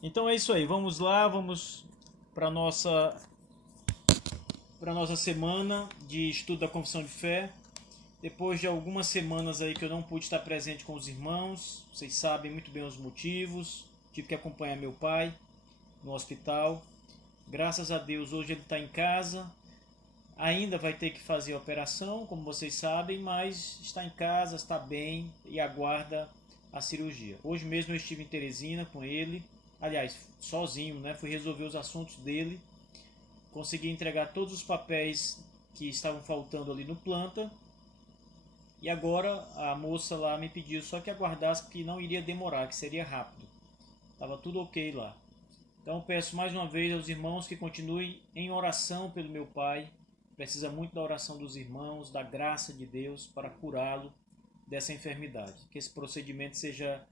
Então é isso aí, vamos lá, vamos para nossa para nossa semana de estudo da Confissão de Fé. Depois de algumas semanas aí que eu não pude estar presente com os irmãos, vocês sabem muito bem os motivos. Tive que acompanhar meu pai no hospital. Graças a Deus hoje ele está em casa. Ainda vai ter que fazer a operação, como vocês sabem, mas está em casa, está bem e aguarda a cirurgia. Hoje mesmo eu estive em Teresina com ele, aliás, sozinho, né? Fui resolver os assuntos dele, consegui entregar todos os papéis que estavam faltando ali no planta. E agora a moça lá me pediu só que aguardasse, que não iria demorar, que seria rápido. Estava tudo ok lá. Então peço mais uma vez aos irmãos que continuem em oração pelo meu pai. Precisa muito da oração dos irmãos, da graça de Deus para curá-lo dessa enfermidade. Que esse procedimento seja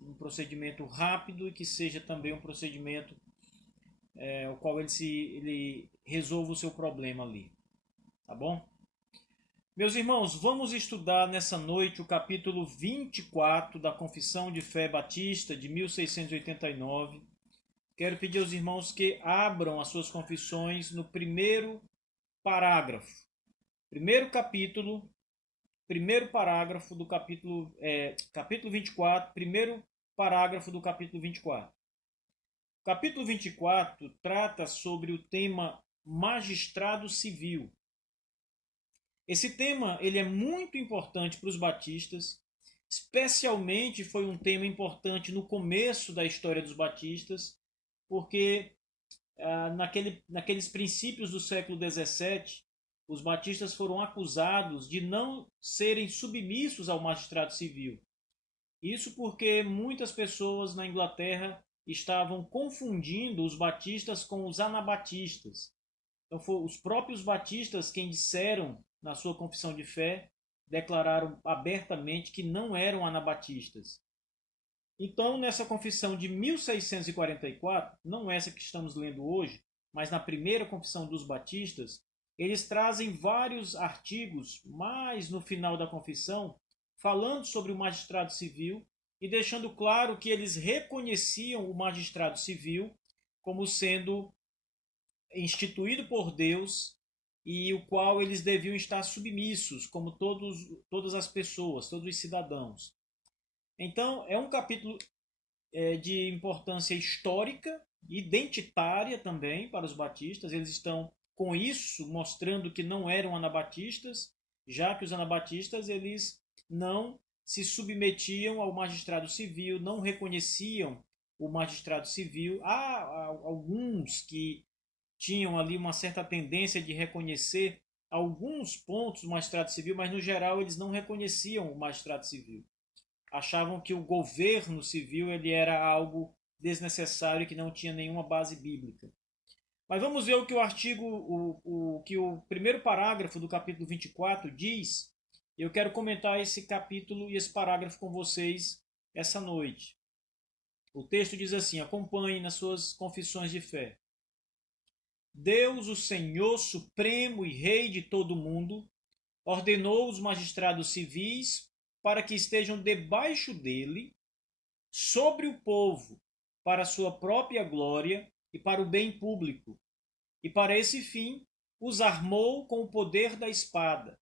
um procedimento rápido e que seja também um procedimento o qual ele resolva o seu problema ali. Tá bom? Meus irmãos, vamos estudar nessa noite o capítulo 24 da Confissão de Fé Batista de 1689. Quero pedir aos irmãos que abram as suas confissões no primeiro parágrafo. Primeiro capítulo, primeiro parágrafo do capítulo 24, primeiro parágrafo do capítulo 24. O capítulo 24 trata sobre o tema magistrado civil. Esse tema ele é muito importante para os batistas, especialmente foi um tema importante no começo da história dos batistas, porque naqueles princípios do século XVII, os batistas foram acusados de não serem submissos ao magistrado civil. Isso porque muitas pessoas na Inglaterra estavam confundindo os batistas com os anabatistas. Então foram os próprios batistas quem disseram na sua confissão de fé, declararam abertamente que não eram anabatistas. Então, nessa confissão de 1644, não essa que estamos lendo hoje, mas na primeira confissão dos batistas, eles trazem vários artigos, mais no final da confissão, falando sobre o magistrado civil e deixando claro que eles reconheciam o magistrado civil como sendo instituído por Deus e o qual eles deviam estar submissos, como todas as pessoas, todos os cidadãos. Então, é um capítulo de importância histórica, identitária também para os batistas. Eles estão com isso mostrando que não eram anabatistas, já que os anabatistas eles não se submetiam ao magistrado civil, não reconheciam o magistrado civil. Há alguns que tinham ali uma certa tendência de reconhecer alguns pontos do magistrado civil, mas no geral eles não reconheciam o magistrado civil. Achavam que o governo civil ele era algo desnecessário e que não tinha nenhuma base bíblica. Mas vamos ver o que o artigo, o que o primeiro parágrafo do capítulo 24 diz. Eu quero comentar esse capítulo e esse parágrafo com vocês essa noite. O texto diz assim: acompanhe nas suas confissões de fé. Deus, o Senhor Supremo e Rei de todo o mundo, ordenou os magistrados civis para que estejam debaixo dele, sobre o povo, para a sua própria glória e para o bem público. E para esse fim, os armou com o poder da espada,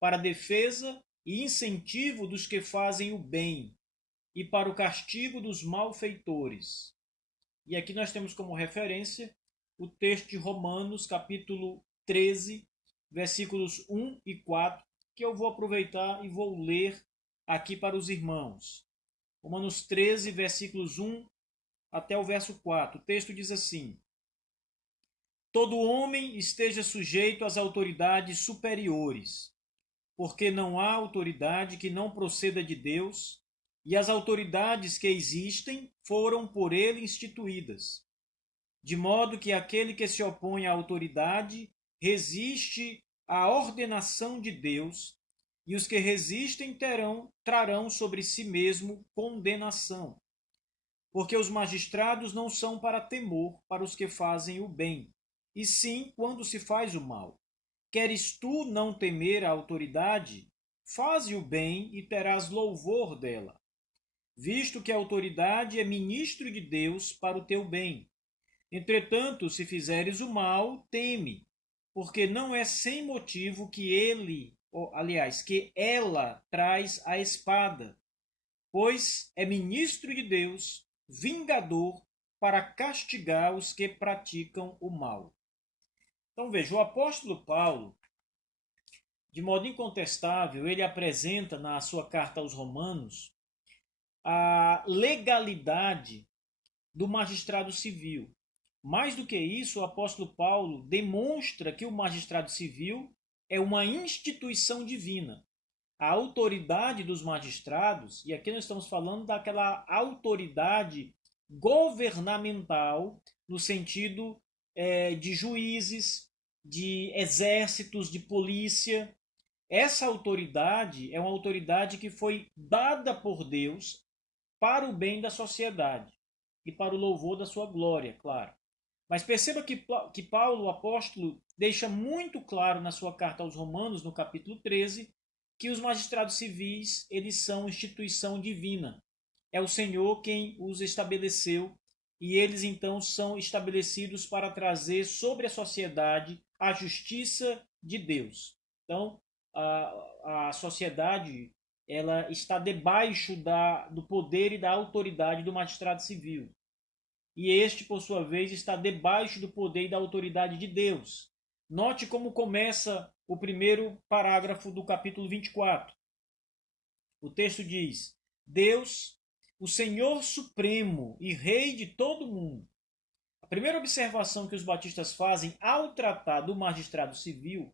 para a defesa e incentivo dos que fazem o bem, e para o castigo dos malfeitores. E aqui nós temos como referência o texto de Romanos, capítulo 13, versículos 1 e 4, que eu vou aproveitar e vou ler aqui para os irmãos. Romanos 13, versículos 1 até o verso 4. O texto diz assim: todo homem esteja sujeito às autoridades superiores, porque não há autoridade que não proceda de Deus, e as autoridades que existem foram por ele instituídas. De modo que aquele que se opõe à autoridade resiste à ordenação de Deus, e os que resistem trarão sobre si mesmo condenação. Porque os magistrados não são para temor para os que fazem o bem, e sim quando se faz o mal. Queres tu não temer a autoridade? Faze o bem e terás louvor dela. visto que a autoridade é ministro de Deus para o teu bem. Entretanto, se fizeres o mal, teme, porque não é sem motivo que que ela traz a espada, pois é ministro de Deus, vingador, para castigar os que praticam o mal. Então veja, o apóstolo Paulo, de modo incontestável, ele apresenta na sua carta aos Romanos a legalidade do magistrado civil. Mais do que isso, o apóstolo Paulo demonstra que o magistrado civil é uma instituição divina. A autoridade dos magistrados, e aqui nós estamos falando daquela autoridade governamental, no sentido de juízes, de exércitos, de polícia. Essa autoridade é uma autoridade que foi dada por Deus para o bem da sociedade e para o louvor da sua glória, claro. Mas perceba que Paulo, o apóstolo, deixa muito claro na sua carta aos Romanos, no capítulo 13, que os magistrados civis, eles são instituição divina. É o Senhor quem os estabeleceu e eles então são estabelecidos para trazer sobre a sociedade a justiça de Deus. Então, a sociedade ela está debaixo do poder e da autoridade do magistrado civil. E este, por sua vez, está debaixo do poder e da autoridade de Deus. Note como começa o primeiro parágrafo do capítulo 24. O texto diz: Deus, o Senhor Supremo e Rei de todo mundo. A primeira observação que os batistas fazem ao tratar do magistrado civil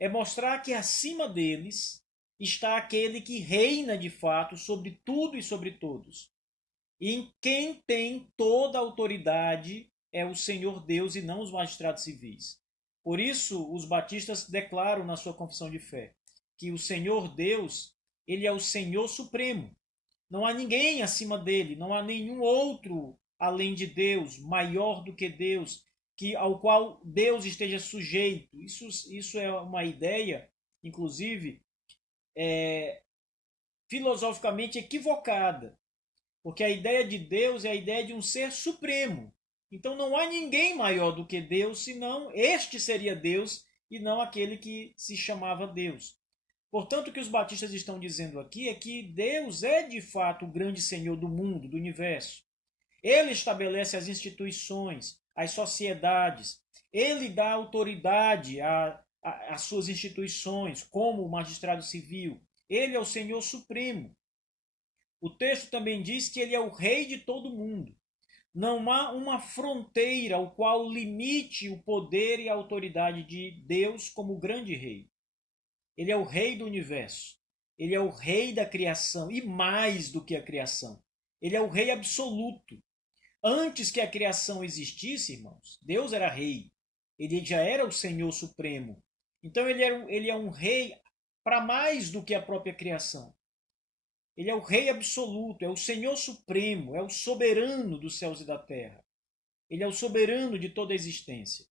é mostrar que acima deles está aquele que reina de fato sobre tudo e sobre todos. E em quem tem toda a autoridade é o Senhor Deus e não os magistrados civis. Por isso, os batistas declaram na sua confissão de fé que o Senhor Deus, ele é o Senhor Supremo. Não há ninguém acima dele, não há nenhum outro além de Deus, maior do que Deus, ao qual Deus esteja sujeito. Isso é uma ideia, inclusive, filosoficamente equivocada. Porque a ideia de Deus é a ideia de um ser supremo. Então não há ninguém maior do que Deus, senão este seria Deus e não aquele que se chamava Deus. Portanto, o que os batistas estão dizendo aqui é que Deus é de fato o grande Senhor do mundo, do universo. Ele estabelece as instituições, as sociedades. Ele dá autoridade às suas instituições, como o magistrado civil. Ele é o Senhor Supremo. O texto também diz que ele é o rei de todo mundo. Não há uma fronteira ao qual limite o poder e a autoridade de Deus como grande rei. Ele é o rei do universo. Ele é o rei da criação e mais do que a criação. Ele é o rei absoluto. Antes que a criação existisse, irmãos, Deus era rei. Ele já era o Senhor Supremo. Então ele é um rei para mais do que a própria criação. Ele é o Rei absoluto, é o Senhor Supremo, é o soberano dos céus e da terra. Ele é o soberano de toda a existência.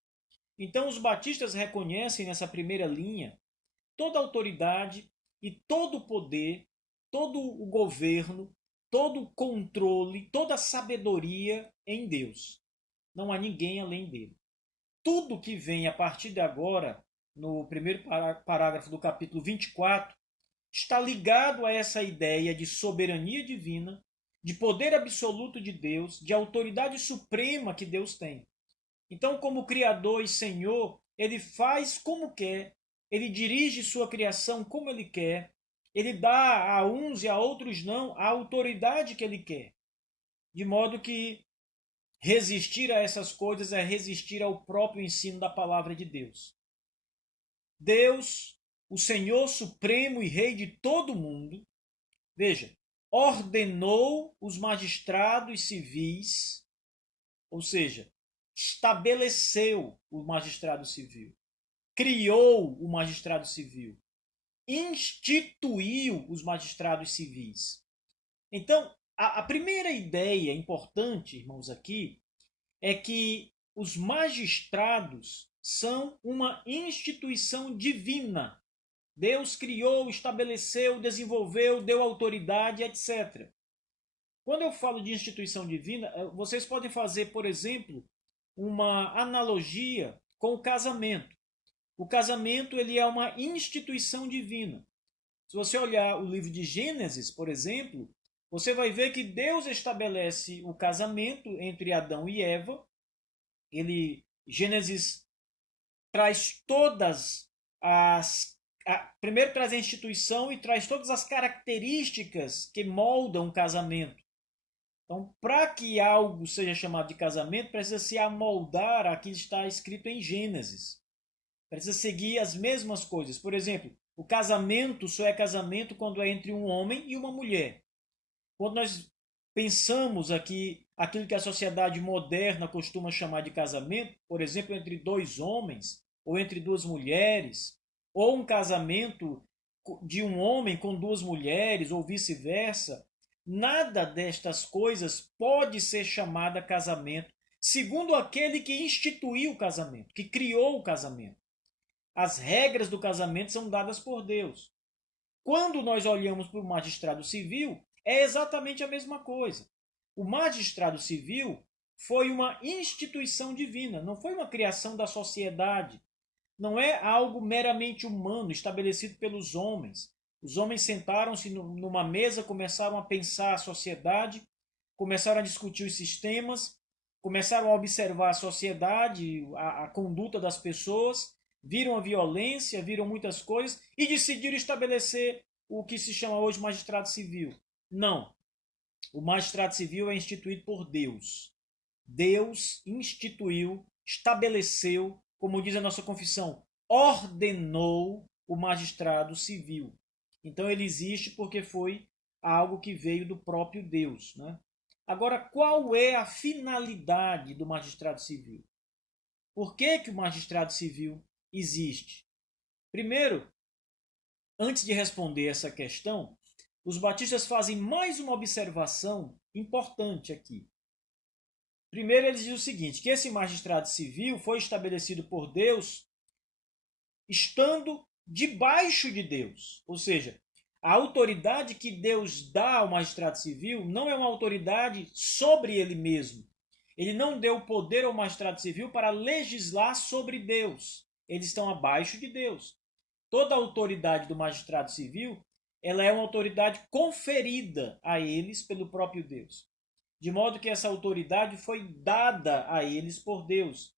Então, os batistas reconhecem nessa primeira linha toda a autoridade e todo o poder, todo o governo, todo o controle, toda a sabedoria em Deus. Não há ninguém além dele. Tudo que vem a partir de agora, no primeiro parágrafo do capítulo 24, está ligado a essa ideia de soberania divina, de poder absoluto de Deus, de autoridade suprema que Deus tem. Então, como Criador e Senhor, ele faz como quer, ele dirige sua criação como ele quer, ele dá a uns e a outros não a autoridade que ele quer. De modo que resistir a essas coisas é resistir ao próprio ensino da palavra de Deus. Deus, o Senhor Supremo e Rei de todo mundo, veja, ordenou os magistrados civis, ou seja, estabeleceu o magistrado civil, criou o magistrado civil, instituiu os magistrados civis. Então, a primeira ideia importante, irmãos, aqui, é que os magistrados são uma instituição divina. Deus criou, estabeleceu, desenvolveu, deu autoridade, etc. Quando eu falo de instituição divina, vocês podem fazer, por exemplo, uma analogia com o casamento. O casamento ele é uma instituição divina. Se você olhar o livro de Gênesis, por exemplo, você vai ver que Deus estabelece o casamento entre Adão e Eva. Gênesis traz todas primeiro traz a instituição e traz todas as características que moldam o casamento. Então, para que algo seja chamado de casamento, precisa se amoldar àquilo que está escrito em Gênesis. Precisa seguir as mesmas coisas. Por exemplo, o casamento só é casamento quando é entre um homem e uma mulher. Quando nós pensamos aqui aquilo que a sociedade moderna costuma chamar de casamento, por exemplo, entre dois homens ou entre duas mulheres, ou um casamento de um homem com duas mulheres ou vice-versa, nada destas coisas pode ser chamada casamento, segundo aquele que instituiu o casamento, que criou o casamento. As regras do casamento são dadas por Deus. Quando nós olhamos para o magistrado civil, é exatamente a mesma coisa. O magistrado civil foi uma instituição divina, não foi uma criação da sociedade. Não é algo meramente humano, estabelecido pelos homens. Os homens sentaram-se numa mesa, começaram a pensar a sociedade, começaram a discutir os sistemas, começaram a observar a sociedade, a conduta das pessoas, viram a violência, viram muitas coisas e decidiram estabelecer o que se chama hoje magistrado civil. Não. O magistrado civil é instituído por Deus. Deus instituiu, estabeleceu, como diz a nossa confissão, ordenou o magistrado civil. Então ele existe porque foi algo que veio do próprio Deus, né? Agora, qual é a finalidade do magistrado civil? Por que o magistrado civil existe? Primeiro, antes de responder essa questão, os batistas fazem mais uma observação importante aqui. Primeiro, eles dizem o seguinte, que esse magistrado civil foi estabelecido por Deus estando debaixo de Deus. Ou seja, a autoridade que Deus dá ao magistrado civil não é uma autoridade sobre ele mesmo. Ele não deu poder ao magistrado civil para legislar sobre Deus. Eles estão abaixo de Deus. Toda a autoridade do magistrado civil, ela é uma autoridade conferida a eles pelo próprio Deus. De modo que essa autoridade foi dada a eles por Deus.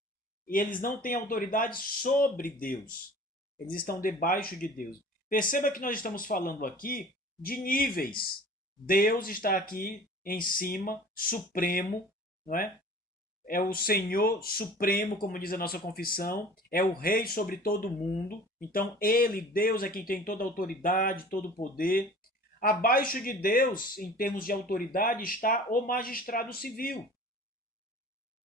E eles não têm autoridade sobre Deus. Eles estão debaixo de Deus. Perceba que nós estamos falando aqui de níveis. Deus está aqui em cima, supremo, não é? É o Senhor supremo, como diz a nossa confissão, é o rei sobre todo o mundo. Então ele, Deus, é quem tem toda a autoridade, todo o poder. Abaixo de Deus, em termos de autoridade, está o magistrado civil.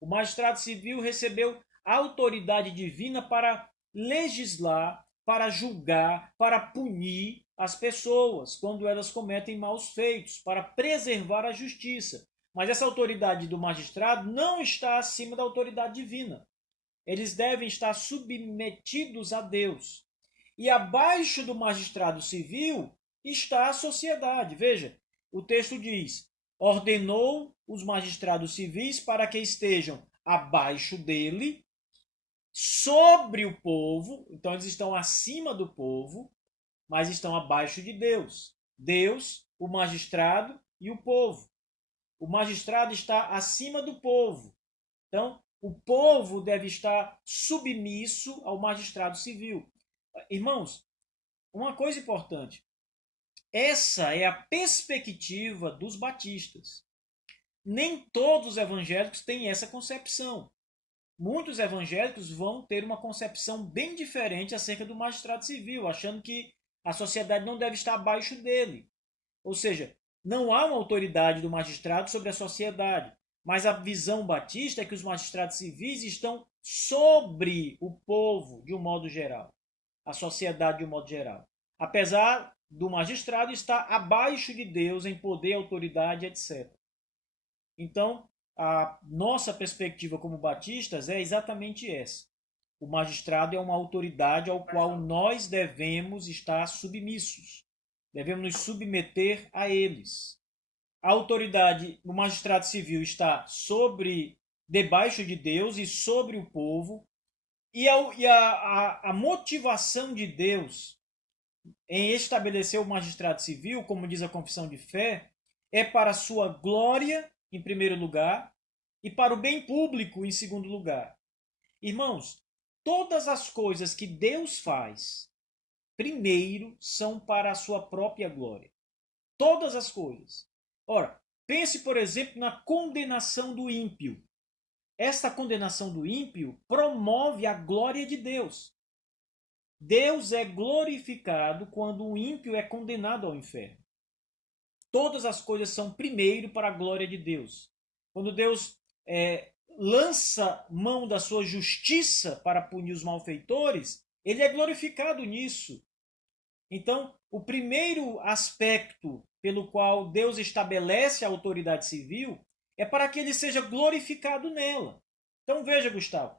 O magistrado civil recebeu autoridade divina para legislar, para julgar, para punir as pessoas quando elas cometem maus feitos, para preservar a justiça. Mas essa autoridade do magistrado não está acima da autoridade divina. Eles devem estar submetidos a Deus. E abaixo do magistrado civil está a sociedade. Veja, o texto diz: ordenou os magistrados civis para que estejam abaixo dele, sobre o povo. Então eles estão acima do povo, mas estão abaixo de Deus. Deus, o magistrado e o povo. O magistrado está acima do povo. Então, o povo deve estar submisso ao magistrado civil. Irmãos, uma coisa importante. Essa é a perspectiva dos batistas. Nem todos os evangélicos têm essa concepção. Muitos evangélicos vão ter uma concepção bem diferente acerca do magistrado civil, achando que a sociedade não deve estar abaixo dele. Ou seja, não há uma autoridade do magistrado sobre a sociedade, mas a visão batista é que os magistrados civis estão sobre o povo, de um modo geral, a sociedade de um modo geral. Apesar do magistrado estar abaixo de Deus em poder, autoridade, etc. Então, a nossa perspectiva como batistas é exatamente essa. O magistrado é uma autoridade ao qual nós devemos estar submissos. Devemos nos submeter a eles. a autoridade, o magistrado civil está debaixo de Deus e sobre o povo, a motivação de Deus em estabelecer o magistrado civil, como diz a confissão de fé, é para a sua glória, em primeiro lugar, e para o bem público, em segundo lugar. Irmãos, todas as coisas que Deus faz, primeiro, são para a sua própria glória. Todas as coisas. Ora, pense, por exemplo, na condenação do ímpio. Esta condenação do ímpio promove a glória de Deus. Deus é glorificado quando o ímpio é condenado ao inferno. Todas as coisas são primeiro para a glória de Deus. Quando Deus lança mão da sua justiça para punir os malfeitores, ele é glorificado nisso. Então, o primeiro aspecto pelo qual Deus estabelece a autoridade civil é para que ele seja glorificado nela. Então veja, Gustavo,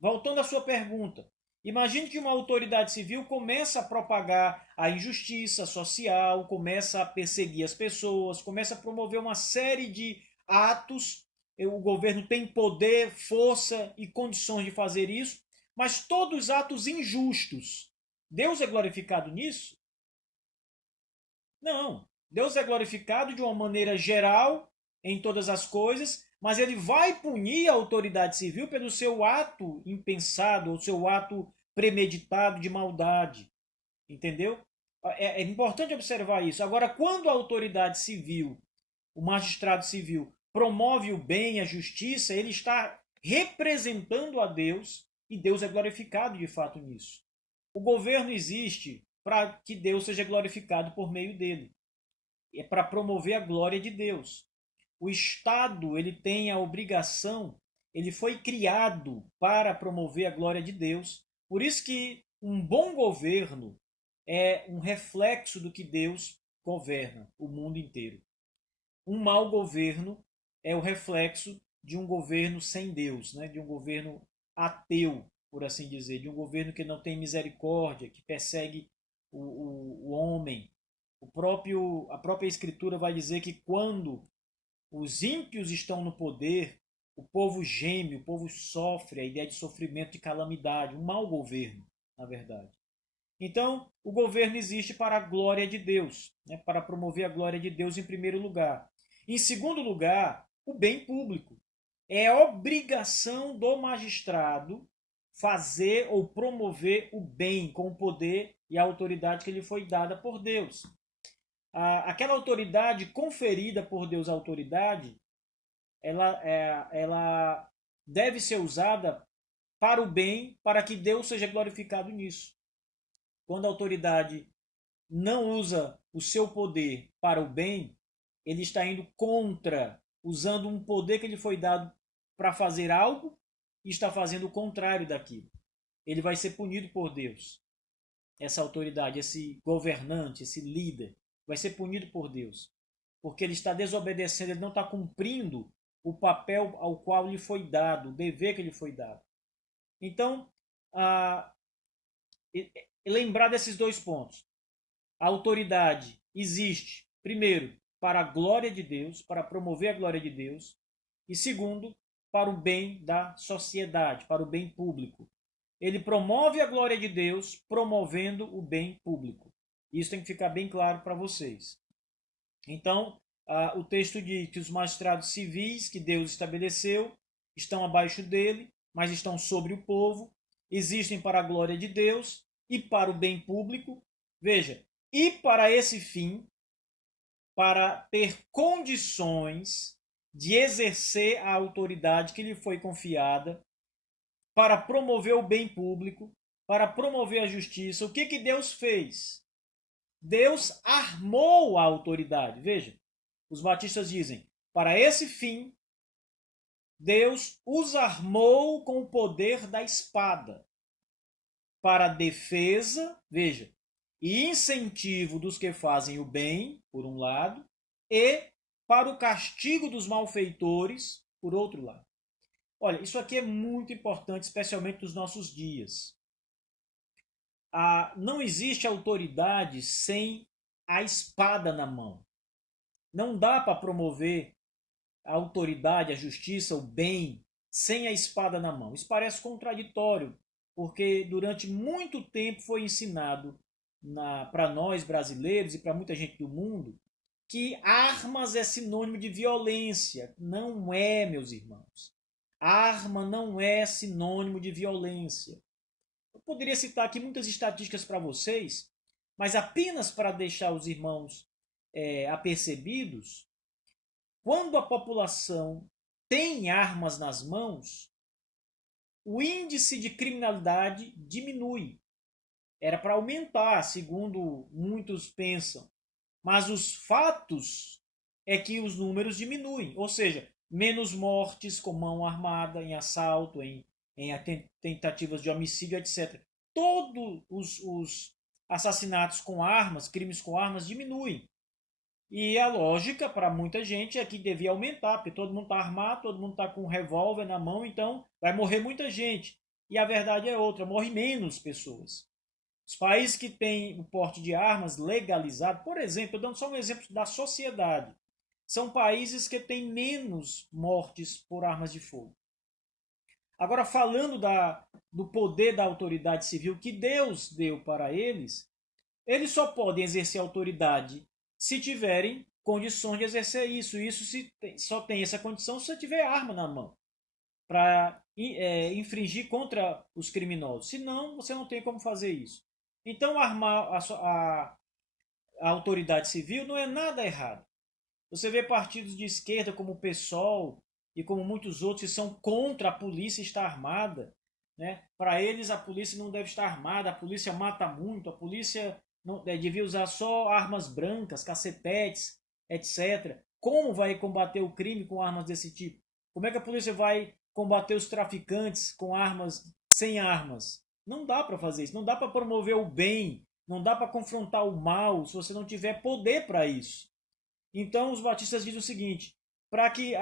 voltando à sua pergunta, imagine que uma autoridade civil começa a propagar a injustiça social, começa a perseguir as pessoas, começa a promover uma série de atos. O governo tem poder, força e condições de fazer isso, mas todos atos injustos. Deus é glorificado nisso? Não. Deus é glorificado de uma maneira geral em todas as coisas, mas ele vai punir a autoridade civil pelo seu ato impensado, ou seu ato premeditado de maldade. Entendeu? É importante observar isso. Agora, quando a autoridade civil, o magistrado civil, promove o bem, a justiça, ele está representando a Deus e Deus é glorificado de fato nisso. O governo existe para que Deus seja glorificado por meio dele. É para promover a glória de Deus. O Estado, ele tem a obrigação, ele foi criado para promover a glória de Deus. Por isso que um bom governo é um reflexo do que Deus governa o mundo inteiro. Um mau governo é o reflexo de um governo sem Deus, né? De um governo ateu, por assim dizer, de um governo que não tem misericórdia, que persegue o homem. A própria Escritura vai dizer que quando os ímpios estão no poder, o povo geme, o povo sofre, a ideia de sofrimento, de calamidade, um mau governo, na verdade. Então, o governo existe para a glória de Deus, né? Para promover a glória de Deus em primeiro lugar. Em segundo lugar, o bem público. É obrigação do magistrado fazer ou promover o bem com o poder e a autoridade que lhe foi dada por Deus. Aquela autoridade conferida por Deus, a autoridade, ela deve ser usada para o bem, para que Deus seja glorificado nisso. Quando a autoridade não usa o seu poder para o bem, ele está indo contra, usando um poder que lhe foi dado para fazer algo e está fazendo o contrário daquilo. Ele vai ser punido por Deus. Essa autoridade, esse governante, esse líder, vai ser punido por Deus. Porque ele está desobedecendo, ele não está cumprindo o papel ao qual lhe foi dado, o dever que lhe foi dado. Então, lembrar desses dois pontos. A autoridade existe, primeiro, para a glória de Deus, para promover a glória de Deus, e segundo, para o bem da sociedade, para o bem público. Ele promove a glória de Deus, promovendo o bem público. Isso tem que ficar bem claro para vocês. Então, o texto diz que os magistrados civis que Deus estabeleceu estão abaixo dele, mas estão sobre o povo, existem para a glória de Deus e para o bem público. Veja, e para esse fim, para ter condições de exercer a autoridade que lhe foi confiada, para promover o bem público, para promover a justiça, o que Deus fez? Deus armou a autoridade. Veja, os batistas dizem, para esse fim, Deus os armou com o poder da espada, para defesa, veja, e incentivo dos que fazem o bem, por um lado, e para o castigo dos malfeitores, por outro lado. Olha, isso aqui é muito importante, especialmente nos nossos dias. Não existe autoridade sem a espada na mão. Não dá para promover a autoridade, a justiça, o bem, sem a espada na mão. Isso parece contraditório, porque durante muito tempo foi ensinado para nós brasileiros e para muita gente do mundo que armas é sinônimo de violência. Não é, meus irmãos. Arma não é sinônimo de violência. Eu poderia citar aqui muitas estatísticas para vocês, mas apenas para deixar os irmãos apercebidos, quando a população tem armas nas mãos, o índice de criminalidade diminui. Era para aumentar, segundo muitos pensam. Mas os fatos é que os números diminuem. Ou seja, menos mortes com mão armada, em assalto, em tentativas de homicídio, etc. Todos os assassinatos com armas, crimes com armas, diminuem. E a lógica para muita gente é que devia aumentar, porque todo mundo está armado, todo mundo está com um revólver na mão, então vai morrer muita gente. E a verdade é outra, morre menos pessoas. Os países que têm o porte de armas legalizado, por exemplo, eu dando só um exemplo da sociedade, são países que têm menos mortes por armas de fogo. Agora, falando do poder da autoridade civil que Deus deu para eles só podem exercer autoridade se tiverem condições de exercer isso. Isso só tem essa condição se você tiver arma na mão para infringir contra os criminosos. Senão, você não tem como fazer isso. Então, armar a autoridade civil não é nada errado. Você vê partidos de esquerda como o PSOL e como muitos outros que são contra a polícia estar armada. Né? Para eles, a polícia não deve estar armada, a polícia mata muito, a polícia não, devia usar só armas brancas, cacetetes, etc. Como vai combater o crime com armas desse tipo? Como é que a polícia vai combater os traficantes com armas sem armas? Não dá para fazer isso, não dá para promover o bem, não dá para confrontar o mal se você não tiver poder para isso. Então os batistas dizem o seguinte: para que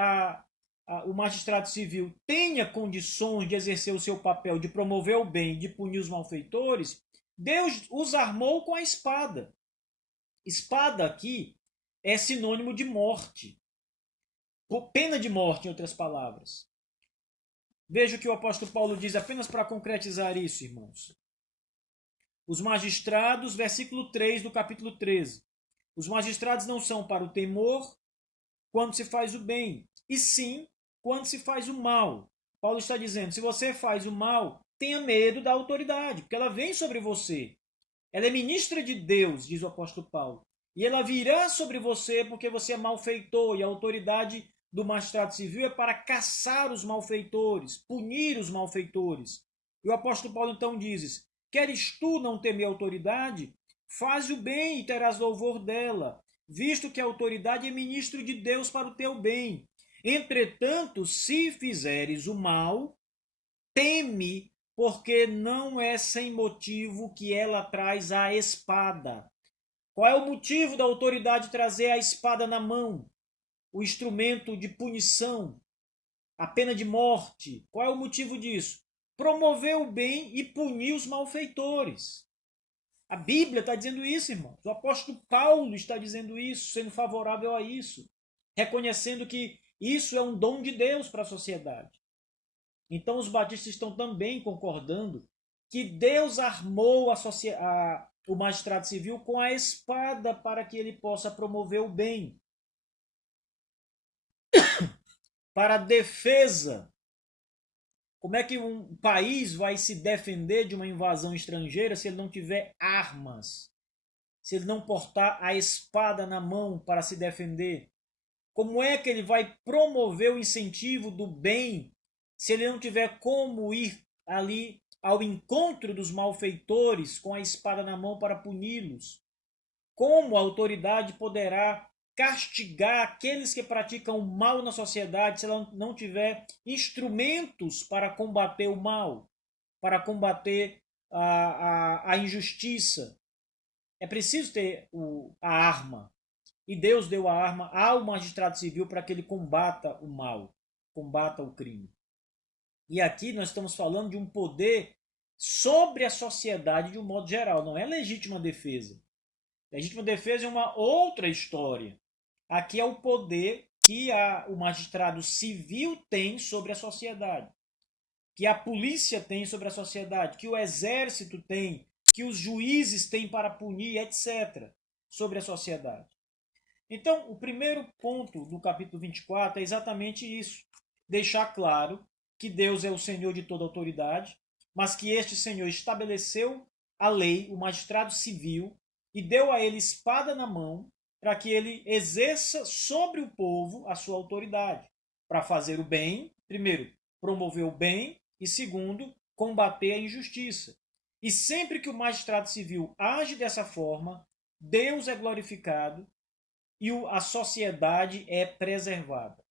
o magistrado civil tenha condições de exercer o seu papel de promover o bem, de punir os malfeitores, Deus os armou com a espada. Espada aqui é sinônimo de morte. Pena de morte, em outras palavras. Veja o que o apóstolo Paulo diz apenas para concretizar isso, irmãos. Os magistrados, versículo 3 do capítulo 13. Os magistrados não são para o temor quando se faz o bem, e sim quando se faz o mal. Paulo está dizendo, se você faz o mal, tenha medo da autoridade, porque ela vem sobre você. Ela é ministra de Deus, diz o apóstolo Paulo. E ela virá sobre você porque você é malfeitor, e a autoridade do magistrado civil é para caçar os malfeitores, punir os malfeitores. E o apóstolo Paulo então diz, queres tu não temer a autoridade? Faz o bem e terás louvor dela, visto que a autoridade é ministro de Deus para o teu bem. Entretanto, se fizeres o mal, teme, porque não é sem motivo que ela traz a espada. Qual é o motivo da autoridade trazer a espada na mão? O instrumento de punição, a pena de morte. Qual é o motivo disso? Promover o bem e punir os malfeitores. A Bíblia está dizendo isso, irmãos. O apóstolo Paulo está dizendo isso, sendo favorável a isso, reconhecendo que isso é um dom de Deus para a sociedade. Então os batistas estão também concordando que Deus armou o magistrado civil com a espada para que ele possa promover o bem. Para a defesa. Como é que um país vai se defender de uma invasão estrangeira se ele não tiver armas? Se ele não portar a espada na mão para se defender? Como é que ele vai promover o incentivo do bem se ele não tiver como ir ali ao encontro dos malfeitores com a espada na mão para puni-los? Como a autoridade poderá castigar aqueles que praticam o mal na sociedade se ela não tiver instrumentos para combater o mal, para combater a injustiça? É preciso ter a arma. E Deus deu a arma ao magistrado civil para que ele combata o mal, combata o crime. E aqui nós estamos falando de um poder sobre a sociedade de um modo geral, não é legítima defesa. Legítima defesa é uma outra história. aqui é o poder que o magistrado civil tem sobre a sociedade, que a polícia tem sobre a sociedade, que o exército tem, que os juízes têm para punir, etc., sobre a sociedade. Então, o primeiro ponto do capítulo 24 é exatamente isso: deixar claro que Deus é o Senhor de toda autoridade, mas que este Senhor estabeleceu a lei, o magistrado civil, e deu a ele espada na mão para que ele exerça sobre o povo a sua autoridade, para fazer o bem, primeiro, promover o bem, e segundo, combater a injustiça. E sempre que o magistrado civil age dessa forma, Deus é glorificado e a sociedade é preservada.